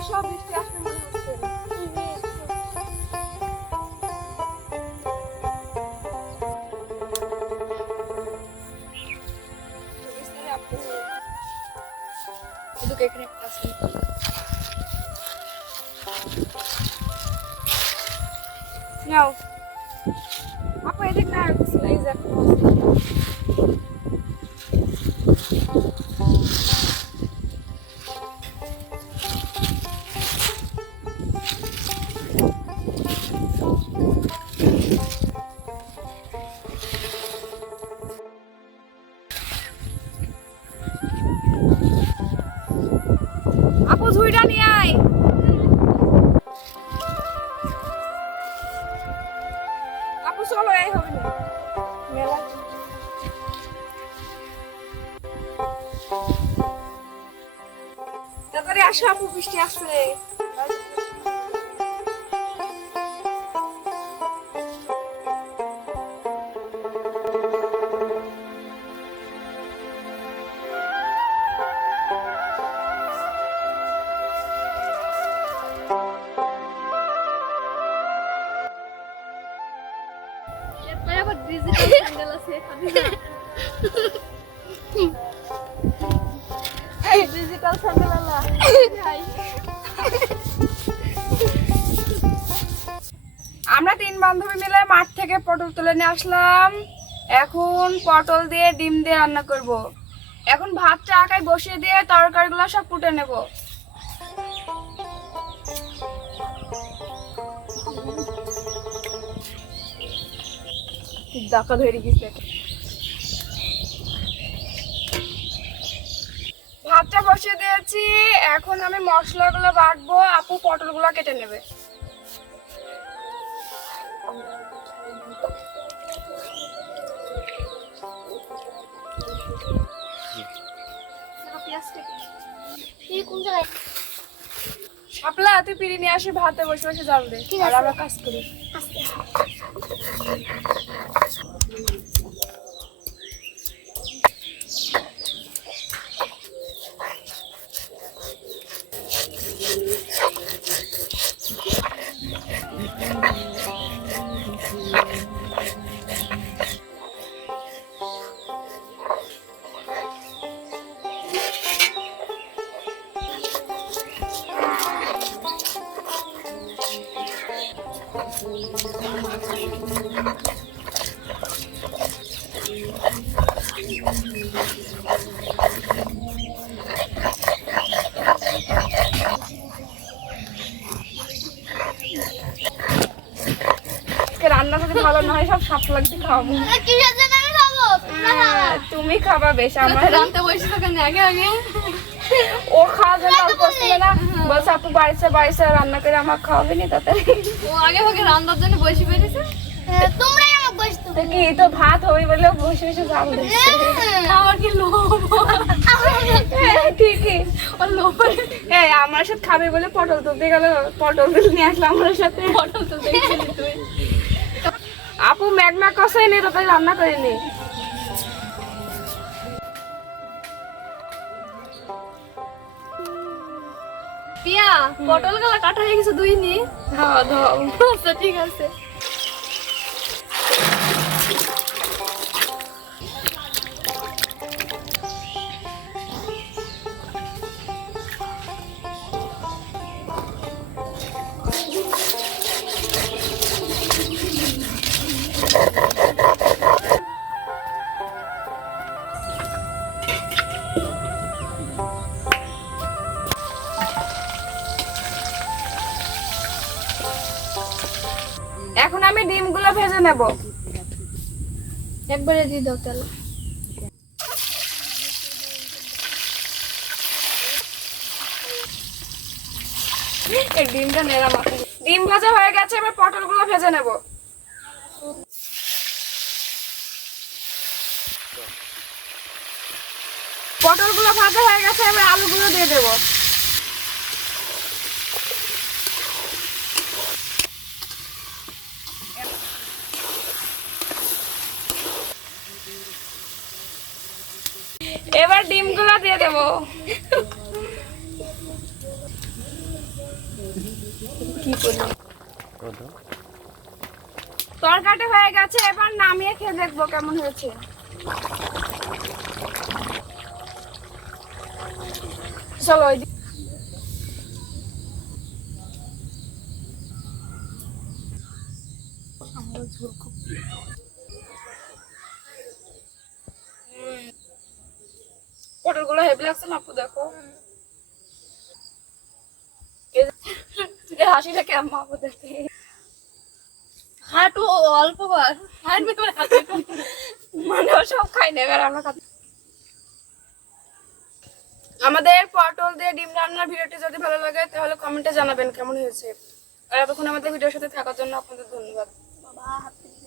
আসো, বৃষ্টি আসবে মনে হচ্ছে। আপু এদিকে এখানে একটা আছে। নাও আপু, এদিক না এই যে একটা আছে। আপু ঝুড়িটা নিয়ে আয়। আপু চলো, এই হবে না মেলা। তাড়াতাড়ি আসো আপু, বৃষ্টি আসছে। আবার ডিজিটাল স্যান্ডেল আছে এখানে। এই ডিজিটাল স্যান্ডেল আলা। আমরা 3 বান্ধবী মিলে মাঠ থেকে পটল তুলে নিয়ে আসলাম। এখন পটল দিয়ে ডিম দিয়ে রান্না করব। এখন ভাতটা আকায় বসিয়ে দিয়ে তরকারিগুলো সব কুটে নেব। ডাকা ধরে গেছে। ভাতটা বসিয়ে দিয়েছি, এখন আমি মশলাগুলো বাটবো। আপু পটলগুলো কেটে নেবে। শাপলা, তুই পিড়ি নিয়ে আসি, ভাতে বসে বসে জাল দে আর আমরা কাজ করি। রান্না যদি ভালো না হয় সব সাপ লাগতে খাওয়াবো। তুমি খাবা বেশ, আমার রান্না বসে থাকেন আগে আগে। ও খাওয়া জন্য অল্প ছিল না, বলছে আপু বাড়িতে রান্না করে আমাকে খাওয়াবে নি। তাড়াতাড়ি ও আগে ভাগে রান্নার জন্য বসে পেরেছে। তোমরাই আমাকে বসতে কি তো ভাত হবে বলে বসে বসে জাল দিচ্ছে। আমার কি লোভ। ঠিকই ও লোভ। এই আমার সাথে খাবে বলে পটল তুলতে গেল, পটল তুলে নিয়ে আসলাম আমার সাথে। পটল তুলতে গেছিলি তুই। আপু ম্যাগনা কষাই নি, তাড়াতাড়ি রান্না করে নি। পিয়া পটল গুলো কাটা হয়ে গেছে, দুই নি। হ্যাঁ দাও। আচ্ছা ঠিক আছে। এখন আমি ডিমগুলো ভেজে নেব। একবারে দিয়ে দাও তেল। এই ডিমটা নেড়া মাখা। ডিম ভাজা হয়ে গেছে, এবার পটলগুলো ভেজে নেব। পটলগুলো ভাজা হয়ে গেছে, এবার আলুগুলো দিয়ে দেব। এবার ডিমগুলো দিয়ে দেব। কি করবো তরকারিটা হয়ে গেছে, এবার নামিয়ে খেয়ে দেখবো কেমন হয়েছে। চলো ওই পটল গুলো হেভি লাগছে না আপু? দেখো হাসিটা কেমন আপু দেখতে। হাঁটু অল্প কর, হাঁটবে তোমার হাতে। মানে ও সব খাই না, এবার আমরা খাচ্ছি। আমাদের পটল দিয়ে ডিম রান্নার ভিডিওটি যদি ভালো লাগে তাহলে কমেন্টে জানাবেন কেমন হয়েছে। আর এতক্ষণ আমাদের ভিডিওর সাথে থাকার জন্য আপনাদের ধন্যবাদ। বাবা হাত থেকে